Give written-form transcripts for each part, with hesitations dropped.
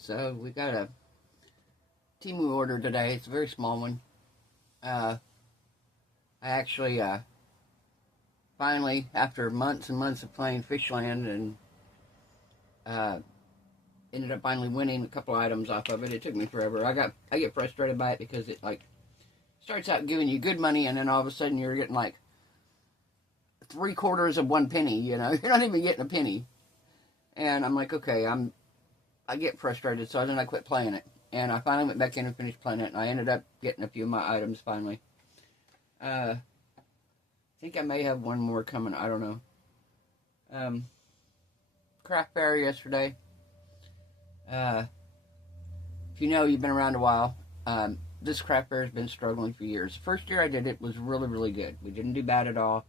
So we got a Temu order today. It's a very small one. I actually finally, after months and months of playing Fishland, and ended up finally winning a couple items off of it. It took me forever. I get frustrated by it because it like starts out giving you good money, and then all of a sudden you're getting like 3/4 of 1 penny. You know, you're not even getting a penny. And I'm like, okay, I get frustrated, so then I quit playing it. And I finally went back in and finished playing it, and I ended up getting a few of my items finally. I think I may have one more coming, I don't know. Craft fair yesterday. If you know, you've been around a while, this craft fair has been struggling for years. The first year I did it was really, really good. We didn't do bad at all.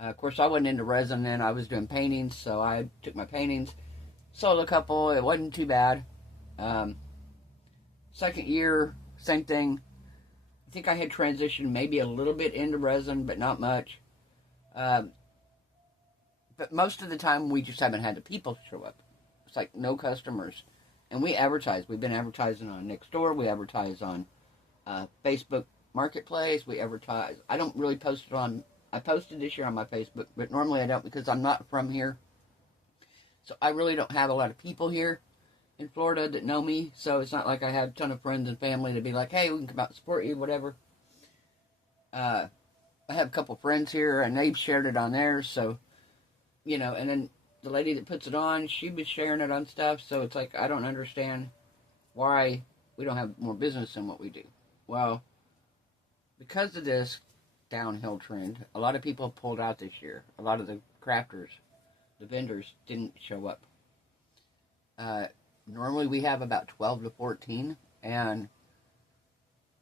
Of course, I wasn't into resin then. I was doing paintings, so I took my paintings, sold a couple. It wasn't too bad. Second year, same thing. I think I had transitioned maybe a little bit into resin, but not much. But most of the time, we just haven't had the people show up. It's like no customers. And we advertise. We've been advertising on Nextdoor. We advertise on Facebook Marketplace. We advertise. I don't really post it on... I posted this year on my Facebook, but normally I don't because I'm not from here. So I really don't have a lot of people here in Florida that know me. So it's not like I have a ton of friends and family to be like, hey, we can come out and support you, whatever. I have a couple friends here, and they've shared it on theirs. So, you know, and then the lady that puts it on, she was sharing it on stuff. So it's like, I don't understand why we don't have more business than what we do. Well, because of this downhill trend, a lot of people pulled out this year. A lot of the crafters, the vendors, didn't show up. Normally we have about 12 to 14, and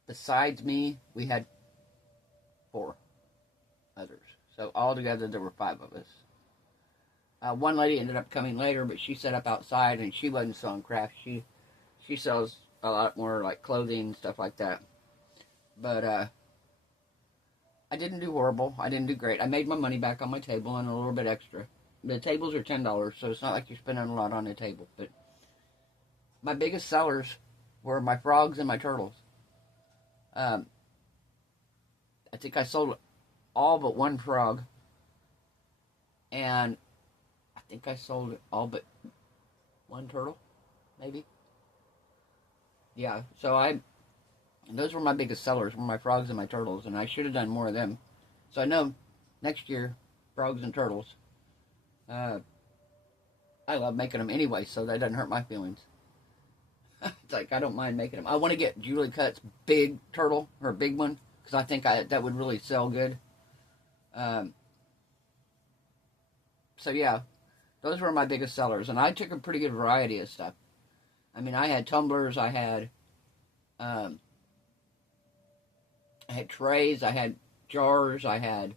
besides me, we had 4 others. So altogether there were 5 of us. One lady ended up coming later, but she set up outside, and she wasn't selling crafts. She sells a lot more like clothing, stuff like that. But I didn't do horrible. I didn't do great. I made my money back on my table and a little bit extra. The tables are $10, so it's not like you're spending a lot on a table. But my biggest sellers were my frogs and my turtles. I think I sold all but 1 frog. And I think I sold all but 1 turtle, maybe. Yeah, so those were my biggest sellers, were my frogs and my turtles, and I should have done more of them. So I know next year, frogs and turtles. I love making them anyway, so that doesn't hurt my feelings. It's like, I don't mind making them. I want to get Julie Cut's big turtle, her big one, because I think that would really sell good. So yeah, those were my biggest sellers, and I took a pretty good variety of stuff. I mean, I had tumblers, I had trays, I had jars, I had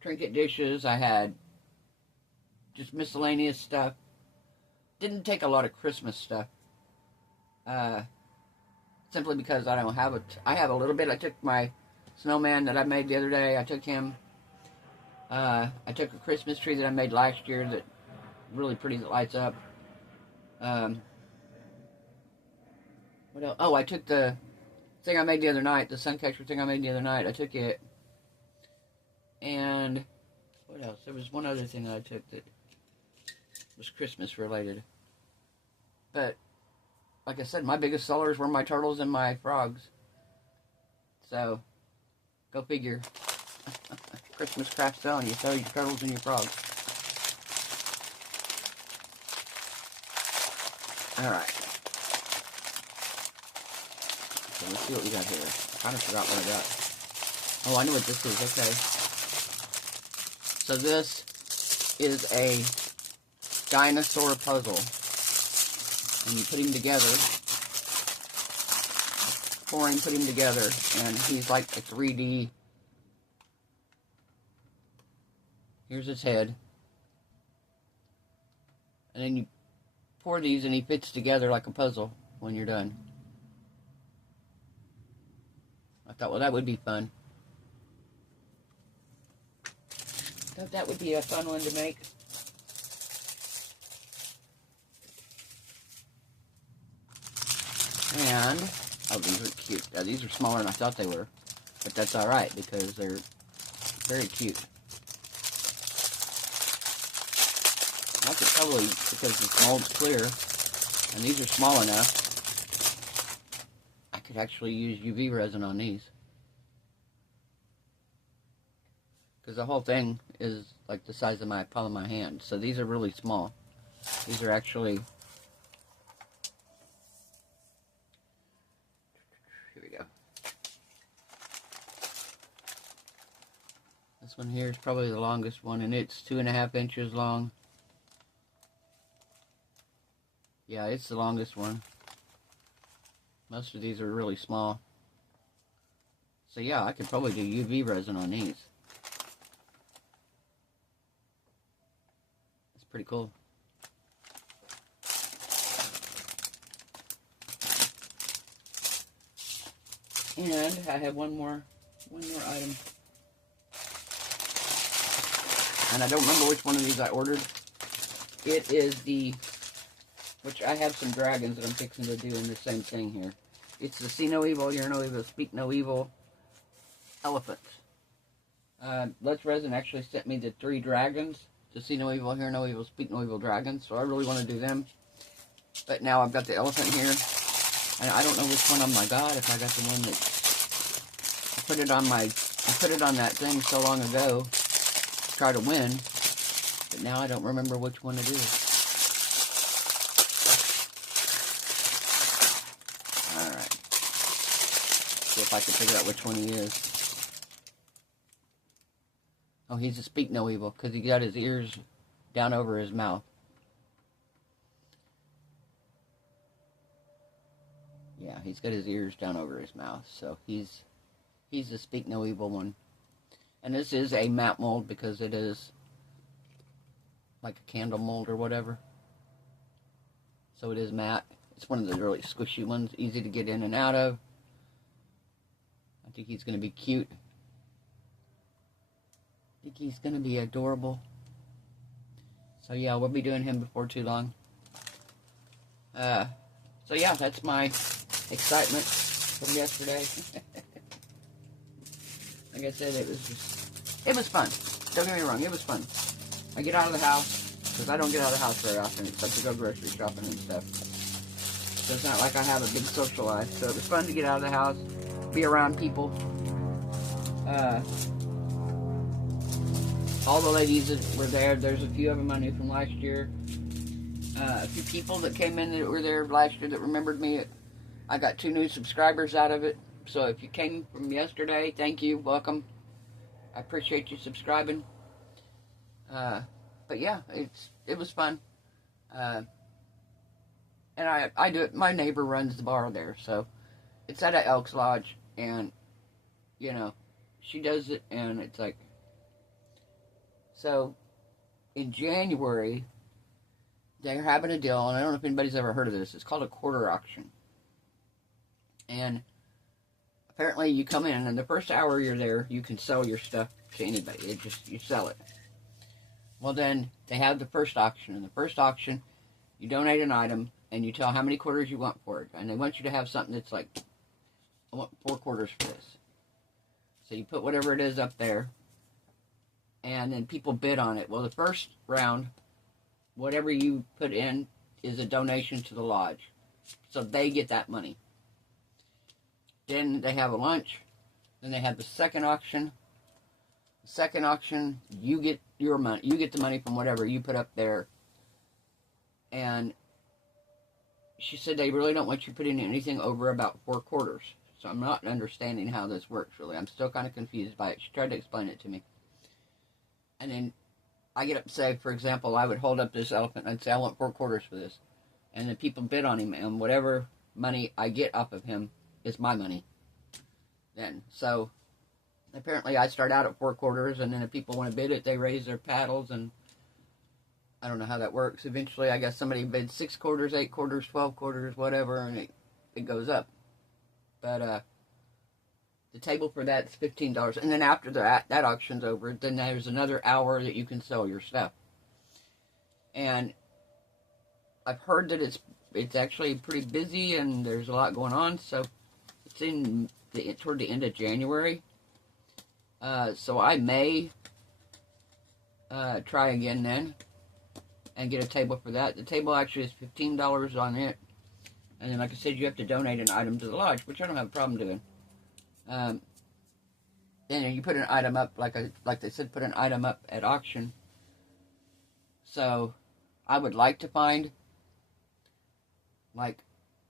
trinket dishes, I had just miscellaneous stuff. Didn't take a lot of Christmas stuff. Simply because I don't have it. I have a little bit. I took my snowman that I made the other day. I took him. I took a Christmas tree that I made last year that really pretty, that lights up. What else? Oh, I took the thing I made the other night, the sun catcher thing I made the other night. I took it. And what else? There was one other thing that I took that was Christmas related. But like I said, my biggest sellers were my turtles and my frogs. So go figure. Christmas craft sale, and you sell your turtles and your frogs. Alright. So let's see what we got here. I kind of forgot what I got. Oh, I know what this is. Okay. So this is a dinosaur puzzle. And you put him together. Pour him, put him together. And he's like a 3D. Here's his head. And then you pour these and he fits together like a puzzle when you're done. I thought, well, that would be fun. Thought that would be a fun one to make. And, oh, these are cute. These are smaller than I thought they were. But that's alright, because they're very cute. I could probably, because this mold's clear, and these are small enough, I could actually use UV resin on these. Because the whole thing is like the size of my palm of my hand. So these are really small. These are actually, here we go. This one here is probably the longest one, and it's 2.5 inches long. Yeah, it's the longest one. Most of these are really small. So yeah, I could probably do UV resin on these. It's pretty cool. And I have one more item. And I don't remember which one of these I ordered. It is the, which I have some dragons that I'm fixing to do in the same thing here. It's the See No Evil, Hear No Evil, Speak No Evil elephants. Let's Resin actually sent me the 3 dragons. The See No Evil, Hear No Evil, Speak No Evil dragons. So I really want to do them. But now I've got the elephant here. And I don't know which one of them I got. If I got the one that I put it on that thing so long ago to try to win. But now I don't remember which one it is. Alright. See if I can figure out which one he is. Oh, he's a Speak No Evil because he got his ears down over his mouth. Yeah, he's got his ears down over his mouth, so he's the Speak No Evil one. And this is a matte mold because it is like a candle mold or whatever. So it is matte. It's one of the really squishy ones, easy to get in and out of. I think he's going to be cute. I think he's going to be adorable. So yeah, we'll be doing him before too long. So yeah, that's my excitement from yesterday. Like I said, it was fun. Don't get me wrong, it was fun. I get out of the house, because I don't get out of the house very often, except to go grocery shopping and stuff. So it's not like I have a big social life. So it was fun to get out of the house, be around people. All the ladies that were there, there's a few of them I knew from last year. A few people that came in that were there last year that remembered me. I got 2 new subscribers out of it. So if you came from yesterday, thank you, welcome. I appreciate you subscribing. But yeah, it was fun. And I do it. My neighbor runs the bar there, so it's at an Elks Lodge, and you know, she does it, and it's like, so in January they're having a deal, and I don't know if anybody's ever heard of this. It's called a quarter auction. And apparently you come in, and the first hour you're there, you can sell your stuff to anybody. You sell it. Well, then they have the first auction. In the first auction, you donate an item, and you tell how many quarters you want for it. And they want you to have something that's like, I want 4 quarters for this. So you put whatever it is up there, and then people bid on it. Well, the first round, whatever you put in is a donation to the lodge. So they get that money. Then they have a lunch. Then they have the second auction. The second auction, you get your money. You get the money from whatever you put up there. And she said they really don't want you putting in anything over about 4 quarters. So I'm not understanding how this works, really. I'm still kind of confused by it. She tried to explain it to me. And then I get up, say, for example, I would hold up this elephant and I'd say, I want 4 quarters for this. And then people bid on him, and whatever money I get off of him is my money. Then, so apparently I start out at 4 quarters, and then if people want to bid it, they raise their paddles, and I don't know how that works. Eventually, I guess somebody bids 6 quarters, 8 quarters, 12 quarters, whatever, and it goes up. But the table for that is $15. And then after that auction's over, then there's another hour that you can sell your stuff. And I've heard that it's it's actually pretty busy and there's a lot going on. So it's toward the end of January. So I may try again then and get a table for that. The table actually is $15 on it. And then, like I said, you have to donate an item to the lodge, which I don't have a problem doing. And then you put an item up, like they said, put an item up at auction. So I would like to find, like,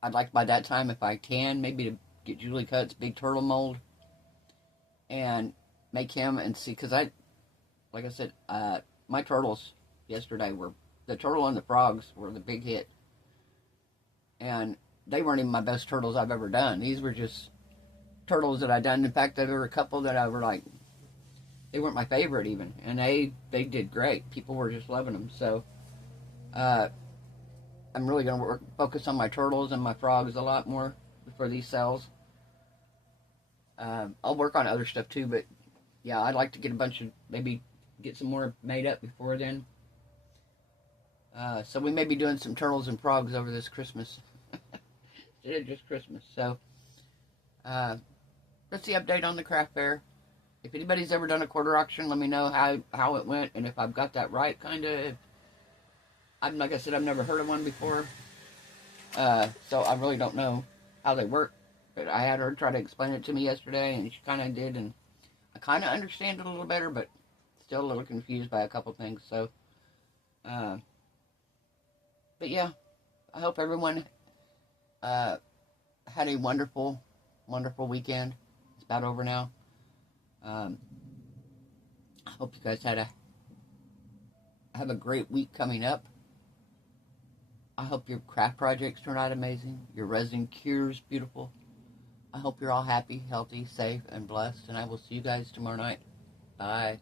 I'd like by that time, if I can, maybe to get Julie Cut's big turtle mold and make him and see, because like I said, my turtles yesterday were, the turtle and the frogs were the big hit. And they weren't even my best turtles I've ever done. These were just turtles that I'd done. In fact, there were a couple that I were like, they weren't my favorite even. And they did great. People were just loving them. So, I'm really going to focus on my turtles and my frogs a lot more for these sales. I'll work on other stuff too, but yeah, I'd like to get a bunch of, maybe get some more made up before then. So we may be doing some turtles and frogs over this Christmas. Instead of just Christmas. So, that's the update on the craft fair. If anybody's ever done a quarter auction, let me know how it went and if I've got that right, kind of. Like I said, I've never heard of one before. So I really don't know how they work. But I had her try to explain it to me yesterday, and she kind of did, and I kind of understand it a little better, but still a little confused by a couple things. So, but yeah, I hope everyone had a wonderful, wonderful weekend. It's about over now. I hope you guys have a great week coming up. I hope your craft projects turn out amazing. Your resin cures beautiful. I hope you're all happy, healthy, safe, and blessed. And I will see you guys tomorrow night. Bye.